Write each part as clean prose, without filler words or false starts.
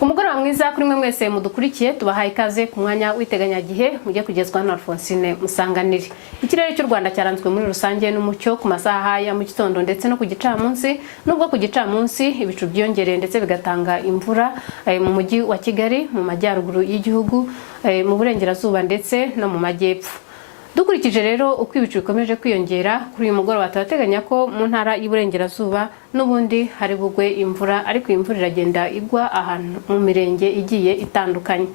Umugoroba mwiza kuri mwe mwese mudukurikiye, tubahaye ikaze ku mwanya w'iteganyagihe mujye kugezwa na Alphonsine Musanganire. Ikirere cy'u Rwanda cyaranzwe muri rusange n'umucyo ku masaha ya mu gitondo ndetse no ku gicamunsi, nubwo ku gicamunsi ibicu byongereye ndetse bigatanga imvura mu mujyi wa Kigali, mu majyaruguru y'igihugu, mu burengerazuba ndetse no mu majyepfo. Dukurikije rero uko ibicu bikomeje kwiyongera kuri uyu mugoroba, turateganya ko mu ntara y'Iburengerazuba n'ubundi hari bugwe imvura, ariko iyi mvura iragenda igwa ahantu mu mirenge igiye itandukanye.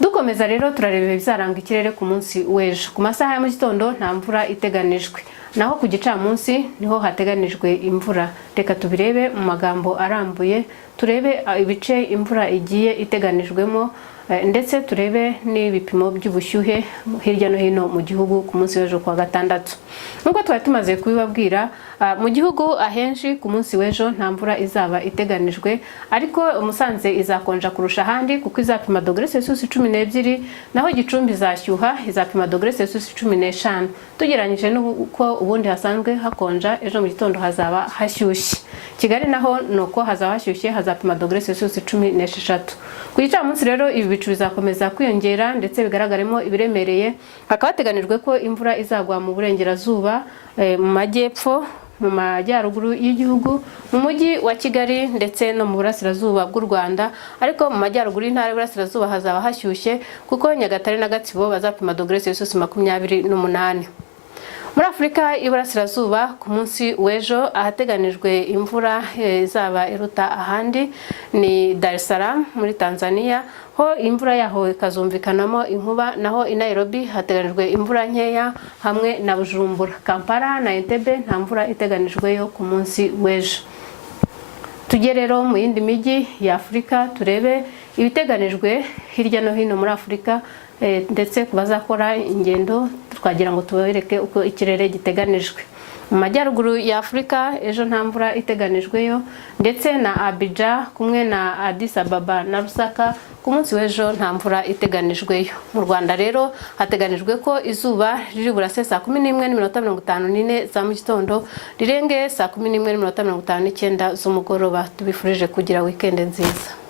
Dukomeza rero turareba bizaranga ikirere ku munsi w'ejo. Ku masaha ya mu gitondo nta mvura iteganijwe, naho ku gicamunsi niho hateganijwe imvura. Reka tubirebe mu magambo arambuye, turebe ibice imvura igiye iteganijwemo ndetse turebe n'ibipimo by'ubushyuhe hirya no hino mu gihugu ku munsi w'ejo kwa gatandatu. Nkuko twari tumaze kubibabwira, mu gihugu ahenshi ku munsi w'ejo nta mvura izaba iteganijwe, ariko Musanze izakonja kurusha ahandi kuko izapima °C 12, naho Gicumbi izashyuha izapima °C 15. Tugereranyije n'uko ubundi hasanzwe hakonja, ejo mu gitondo hazaba hashyushye. Kigali naho nuko hazaba hashyushye, hazapima °C 16. Ku gicamunsi rero ibi bicu bizakomeza kwiyongera ndetse bigaragaremo ibiremereye. Hakaba hateganijwe ko imvura izagwa mu burengerazuba, mu majyepfo, mu majyaruguru y'igihugu, mu mujyi wa Kigali ndetse no mu burasirazuba bw'u Rwanda, ariko mu majyaruguru y'intara y'Iburasirazuba hazaba hashyushye kuko Nyagatare na Gatsibo bazapima °C 28. Muri Afurika y'Iburasirazuba ku munsi w'ejo ahateganijwe imvura izaba iruta ahandi ni Dar es Salaam muri Tanzania, ho imvura yaho ikazumvikanamo inkuba, naho i Nairobi hateganijwe imvura nkeya hamwe na Bujumbura. Kampala na Entebbe nta mvura iteganijweyo ku munsi w'ejo. Tujye rero mu yindi mijyi ya Afurika turebe ibiteganijwe hirya no hino muri Afurika, ndetse kubazakora ingendo twagira ngo tubereke uko ikirere giteganijwe. Mu majyaruguru ya Afurika ejo nta mvura iteganijweyo, ndetse na Abidjan kumwe na Addis Ababa na Lusaka ku munsi w'ejo nta mvura iteganijweyo. Mu Rwanda rero hateganijwe ko izuba riri burase saa 11:54 za mu gitondo, rirenge saa 11:59 z'umugoroba. Tubifurije kugira weekend nziza.